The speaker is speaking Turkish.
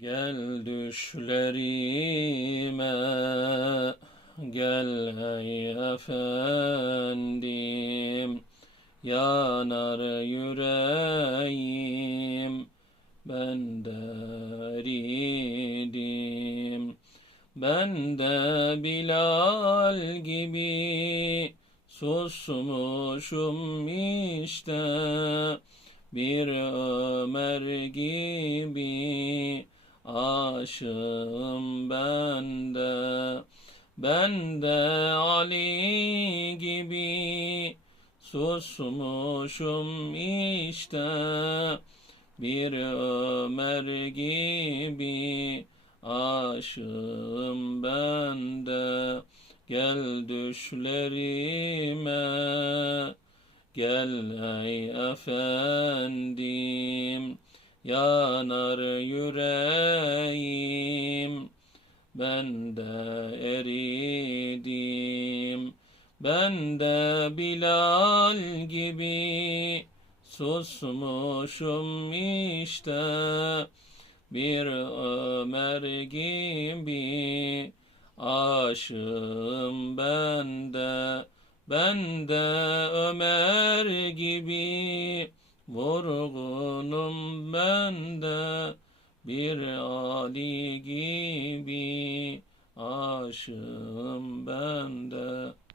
Gel düşlerime gel ey efendim. Yanar yüreğim ben deridim ben de Bilal gibi susmuşum işte. Bir Ömer gibi aşığım ben de ben de Ali gibi susmuşum işte. Bir Ömer gibi aşığım ben de gel düşlerime Gel ey efendim, yanar yüreğim, ben de eridim, ben de Bilal gibi susmuşum işte, bir Ömer gibi aşığım ben de, ben de Ömer gibi vurgunum ben de bir Ali gibi aşığım ben de